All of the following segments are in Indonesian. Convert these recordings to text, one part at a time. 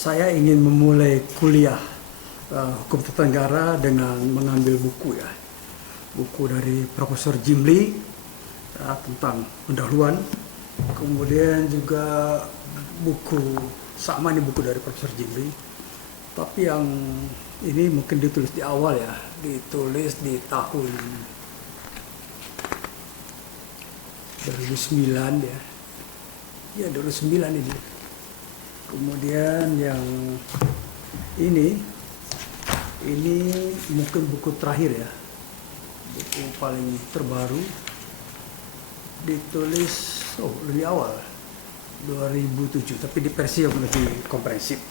Saya ingin memulai kuliah hukum tata negara dengan mengambil buku ya. Buku dari Profesor Jim Lee tentang pendahuluan. Kemudian juga buku sama, ini buku dari Profesor Jim Lee. Tapi yang ini mungkin ditulis di awal ya, ditulis di tahun 2009 ya. Ya 2009 ini. Kemudian yang ini mungkin buku terakhir ya, buku paling terbaru, ditulis lebih awal 2007, tapi di versi yang lebih komprehensif.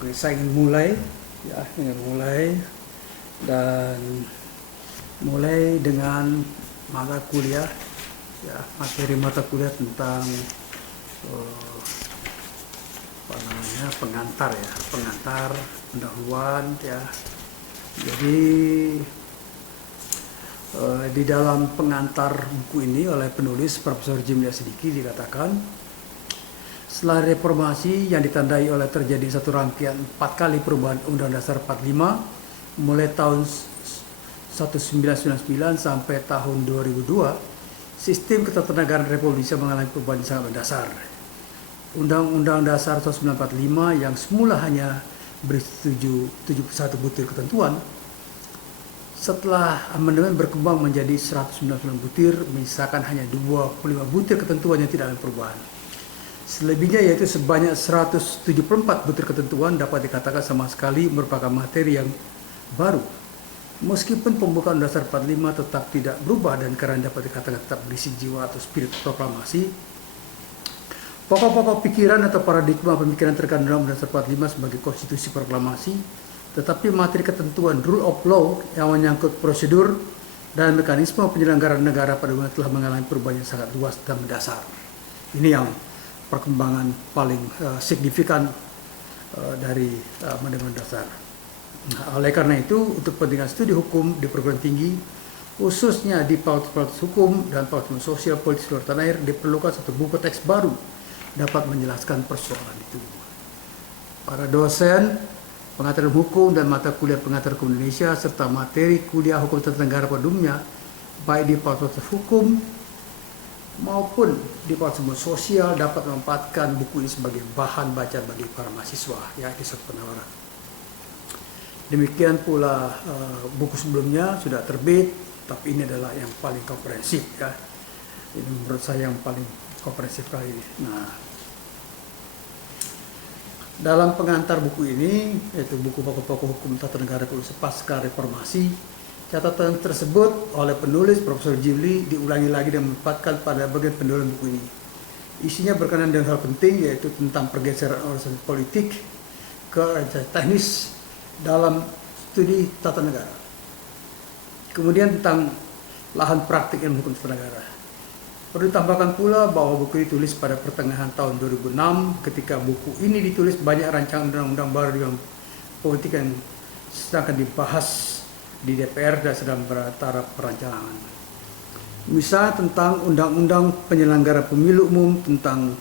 Oke, saya ingin mulai dan mulai dengan mata kuliah ya, materi mata kuliah tentang pengantar pendahuluan ya. Jadi di dalam pengantar buku ini oleh penulis Profesor Jim Lee Siddiqui dikatakan, setelah reformasi yang ditandai oleh terjadi satu rangkaian 4 kali perubahan Undang Dasar 45 mulai tahun 1999 sampai tahun 2002, sistem ketatanegaraan Republik Indonesia mengalami perubahan yang sangat mendasar. Undang-Undang Dasar 1945 yang semula hanya berisi 71 butir ketentuan, setelah amandemen berkembang menjadi 199 butir, menyisakan hanya 25 butir ketentuan yang tidak ada perubahan. Selebihnya yaitu sebanyak 174 butir ketentuan dapat dikatakan sama sekali merupakan materi yang baru. Meskipun pembukaan Dasar 45 tetap tidak berubah dan karena dapat dikatakan tetap berisi jiwa atau spirit proklamasi, pokok-pokok pikiran atau paradigma pemikiran terkandung dalam Dasar 45 sebagai konstitusi proklamasi, tetapi materi ketentuan rule of law yang menyangkut prosedur dan mekanisme penyelenggaraan negara pada umumnya telah mengalami perubahan yang sangat luas dan mendasar. Ini yang perkembangan paling signifikan dari amandemen dasar. Nah, oleh karena itu, untuk kepentingan studi hukum di perguruan tinggi, khususnya di fakultas hukum dan fakultas sosial politik luar tanah air, diperlukan satu buku teks baru dapat menjelaskan persoalan itu. Para dosen pengajar hukum dan mata kuliah pengajar hukum Indonesia serta materi kuliah hukum tata negara pada umumnya, baik di fakultas hukum maupun di fakultas sosial, dapat memanfaatkan buku ini sebagai bahan baca bagi para mahasiswa ya di suatu penawaran. Demikian pula buku sebelumnya sudah terbit, tapi ini adalah yang paling komprehensif ya. Ini menurut saya yang paling komprehensif kali ini. Nah, dalam pengantar buku ini, yaitu buku pokok-pokok hukum tata negara pasca reformasi, catatan tersebut oleh penulis Profesor Jim Lee diulangi lagi dan menempatkan pada bagian pendahuluan buku ini. Isinya berkenaan dengan hal penting, yaitu tentang pergeseran organisasi politik ke teknis dalam studi tata negara. Kemudian tentang lahan praktik ilmu hukum tata negara. Perlu ditambahkan pula bahwa buku ditulis pada pertengahan tahun 2006. Ketika buku ini ditulis, banyak rancangan undang-undang baru yang politik yang sedang dibahas di DPR dan sedang bertaraf perancangan. Misalnya tentang undang-undang penyelenggara pemilu umum, tentang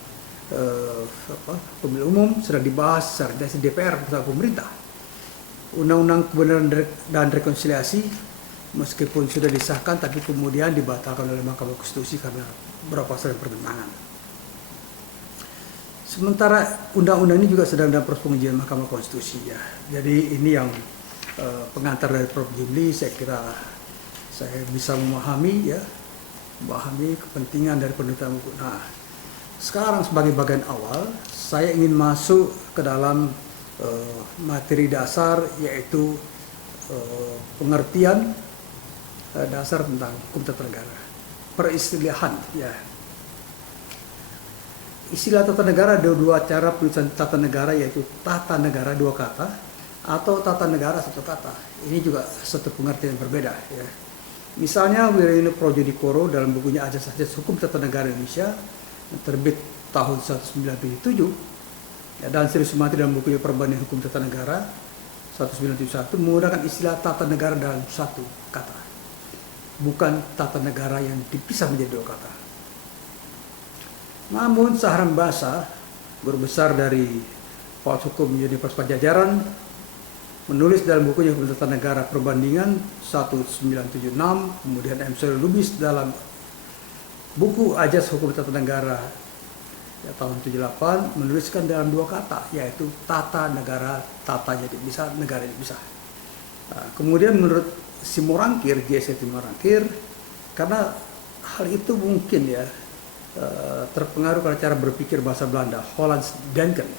pemilu umum sedang dibahas secara intensif DPR bersama pemerintah. Undang-undang kebenaran dan rekonsiliasi meskipun sudah disahkan tapi kemudian dibatalkan oleh Mahkamah Konstitusi karena beberapa pasal yang bertentangan. Sementara undang-undang ini juga sedang dalam proses pengujian Mahkamah Konstitusi ya. Jadi ini yang pengantar dari Prof. Jim Lee, saya kira saya bisa memahami kepentingan dari penulisan buku. Nah, sekarang sebagai bagian awal saya ingin masuk ke dalam materi dasar, yaitu pengertian dasar tentang hukum tata negara, peristilahan ya. Istilah tata negara ada dua cara penulisan tata negara, yaitu tata negara dua kata atau tata negara satu kata. Ini juga satu pengertian yang berbeda ya. Misalnya Wiryono Projodikoro dalam bukunya Asas-Asas Hukum Tata Negara Indonesia yang terbit tahun 1977 ya, dan Sri Sumatri dalam bukunya Perbandingan Hukum Tata Negara 1971 menggunakan istilah tata negara dalam satu kata, bukan tata negara yang dipisah menjadi dua kata. Namun Sahram Basa, guru besar dari Fakultas Hukum Universitas Pajajaran, menulis dalam bukunya Hukum Tata Negara Perbandingan 1976, kemudian M. Lubis dalam buku Ajas Hukum Tata Negara ya, tahun 78 menuliskan dalam 2 kata, yaitu tata negara, tata jadi bisa, negara jadi bisa. Nah, kemudian menurut Simorangkir, G.S. Simorangkir, karena hal itu mungkin ya terpengaruh pada cara berpikir bahasa Belanda, Hollands Denken,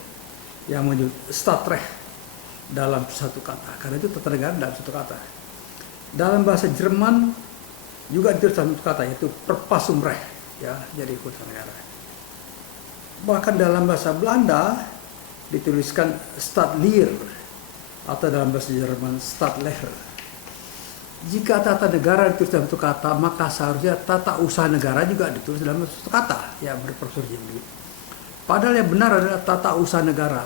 yang menyebut Stadrecht dalam satu kata, karena itu tata negara dalam satu kata. Dalam bahasa Jerman juga ditulis dalam satu kata, yaitu Verfassungsrecht, ya, jadi hukum tata negara. Bahkan dalam bahasa Belanda dituliskan Stadtleer, atau dalam bahasa Jerman Stadtleer. Jika tata negara ditulis dalam satu kata, maka seharusnya tata usaha negara juga ditulis dalam satu kata, ya, Profesor Jimli. Padahal yang benar adalah tata usaha negara,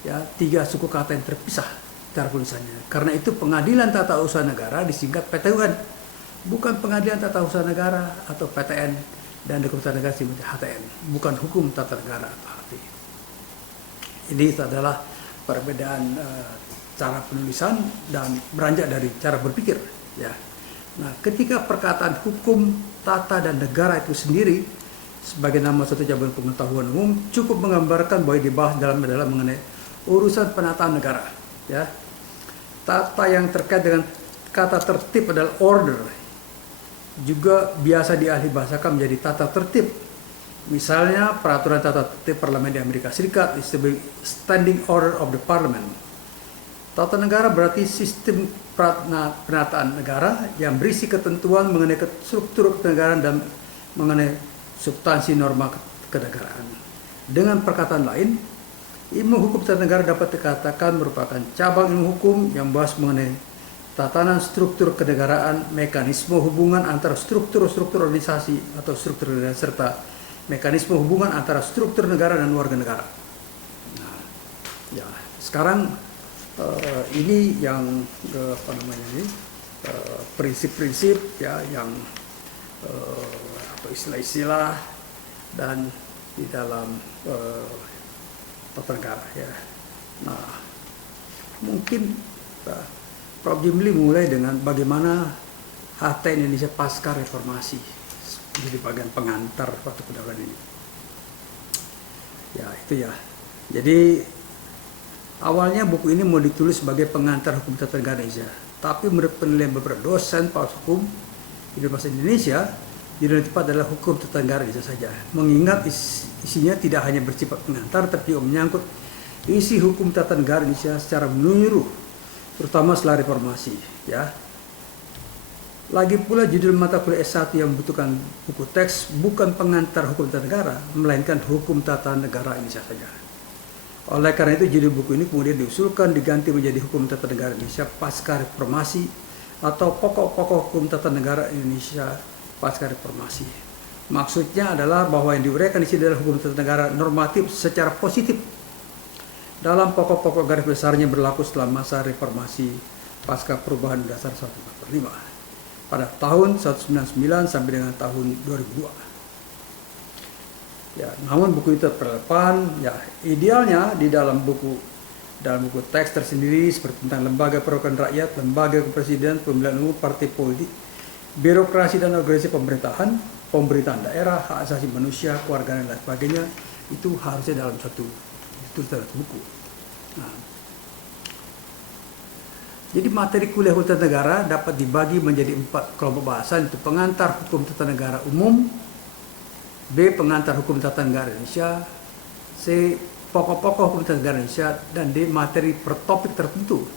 ya, 3 suku kata yang terpisah cara tulisannya. Karena itu pengadilan tata usaha negara disingkat PTUN, bukan pengadilan tata usaha negara atau PTN, dan hukum tata negara disingkat HTN, bukan hukum tata negara atau HT. Ini adalah perbedaan cara penulisan dan beranjak dari cara berpikir. Ya, nah ketika perkataan hukum tata dan negara itu sendiri sebagai nama suatu cabang pengetahuan umum cukup menggambarkan bahwa dibahas dalam adalah mengenai urusan penataan negara. Ya, tata yang terkait dengan kata tertib adalah order, juga biasa diahli bahasakan menjadi tata tertib. Misalnya peraturan tata tertib Parlemen di Amerika Serikat disebut Standing Order of the Parliament. Tata negara berarti sistem penataan negara yang berisi ketentuan mengenai struktur kenegaraan dan mengenai substansi norma kenegaraan. Dengan perkataan lain, ilmu hukum tata negara dapat dikatakan merupakan cabang ilmu hukum yang membahas mengenai tatanan struktur kenegaraan, mekanisme hubungan antara struktur-struktur organisasi atau struktur negara, serta mekanisme hubungan antara struktur negara dan warga negara. Nah, ya, sekarang ini yang prinsip-prinsip ya yang atau istilah-istilah dan di dalam tata negara ya. Nah, mungkin Prof. Jimli mulai dengan bagaimana HT Indonesia pasca reformasi jadi bagian pengantar suatu kedaulatan ini. Ya itu ya. Jadi awalnya buku ini mau ditulis sebagai pengantar hukum tata negara Indonesia, tapi menurut penilaian beberapa dosen Fakultas Hukum Universitas Indonesia, judul yang tepat adalah Hukum Tata Negara Indonesia saja. Mengingat isinya tidak hanya bersifat pengantar, tapi juga menyangkut isi hukum tata negara Indonesia secara menyeluruh, terutama setelah reformasi. Ya. Lagi pula judul mata kuliah S1 yang membutuhkan buku teks bukan pengantar hukum tata negara, melainkan hukum tata negara Indonesia saja. Oleh karena itu judul buku ini kemudian diusulkan diganti menjadi Hukum Tata Negara Indonesia Pasca Reformasi atau Pokok-pokok Hukum Tata Negara Indonesia Pasca Reformasi. Maksudnya adalah bahwa yang diuraikan di sini adalah hukum tata negara normatif secara positif dalam pokok-pokok garis besarnya berlaku setelah masa reformasi pasca perubahan dasar 1945 pada tahun 1999 sampai dengan tahun 2002. Ya, namun buku itu relevan, ya idealnya di dalam buku teks tersendiri seperti tentang lembaga perwakilan rakyat, lembaga kepresiden, pemilihan umum, partai politik, birokrasi dan organisasi pemerintahan daerah, hak asasi manusia, keluarga dan lain sebagainya, itu harusnya dalam satu buku. Nah, jadi materi kuliah hukum tata negara dapat dibagi menjadi 4 kelompok bahasan, itu pengantar hukum tata negara umum, B. Pengantar hukum tata negara Indonesia, C. Pokok-pokok hukum tata negara Indonesia, dan D. Materi per topik tertentu.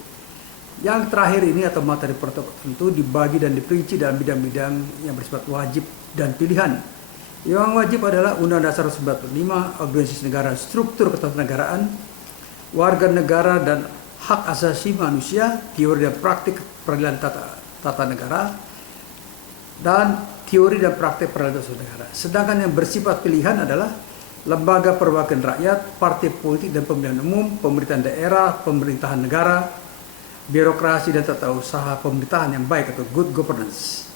Yang terakhir ini atau materi per topik tertentu dibagi dan diperinci dalam bidang-bidang yang bersifat wajib dan pilihan. Yang wajib adalah Undang-Undang Dasar 1945, organisasi negara, struktur ketatanegaraan, warga negara dan hak asasi manusia, teori dan praktik peradilan tata negara, dan teori dan praktik peradilan tata negara. Sedangkan yang bersifat pilihan adalah lembaga perwakilan rakyat, partai politik dan pemilihan umum, pemerintahan daerah, pemerintahan negara, birokrasi dan tata usaha pemerintahan yang baik atau good governance.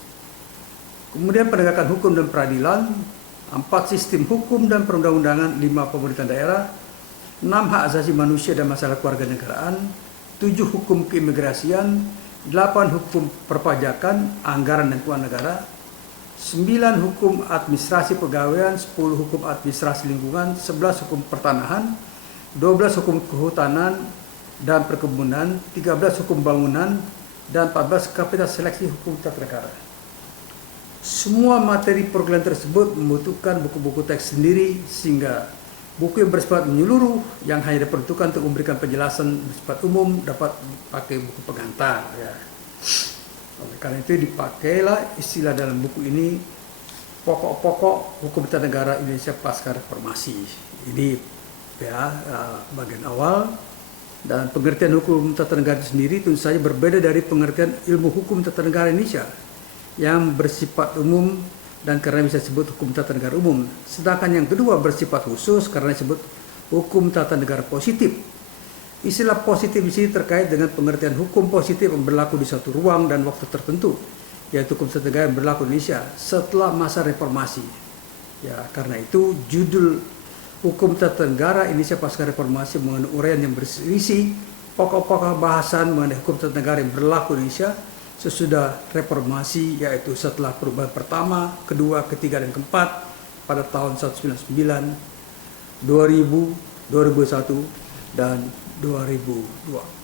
Kemudian penegakan hukum dan peradilan, 4 sistem hukum dan perundang-undangan, 5 pemerintahan daerah, 6 hak asasi manusia dan masalah kewarganegaraan, 7 hukum keimigrasian, 8 hukum perpajakan, anggaran dan keuangan negara, 9 hukum administrasi pegawaian, 10 hukum administrasi lingkungan, 11 hukum pertanahan, 12 hukum kehutanan dan perkebunan, 13 hukum bangunan, dan 14 kapasitas seleksi hukum tata negara. Semua materi program tersebut membutuhkan buku-buku teks sendiri, sehingga buku yang bersifat menyeluruh yang hanya diperuntukkan untuk memberikan penjelasan bersifat umum dapat dipakai buku pengantar. Ya. Oleh karena itu dipakailah istilah dalam buku ini pokok-pokok hukum tata negara Indonesia pasca reformasi. Ini ya bagian awal. Dan pengertian hukum tata negara itu sendiri tentu saja berbeda dari pengertian ilmu hukum tata negara Indonesia yang bersifat umum dan karena bisa disebut hukum tata negara umum. Sedangkan yang kedua bersifat khusus karena disebut hukum tata negara positif. Istilah positif di sini terkait dengan pengertian hukum positif yang berlaku di suatu ruang dan waktu tertentu, yaitu hukum tata negara yang berlaku di Indonesia setelah masa reformasi. Ya, karena itu judul hukum tata negara Indonesia pasca reformasi mengandung uraian yang berisi pokok-pokok bahasan mengenai hukum tata negara yang berlaku di Indonesia sesudah reformasi, yaitu setelah perubahan pertama, kedua, ketiga, dan keempat pada tahun 1999, 2000, 2001, dan 2002.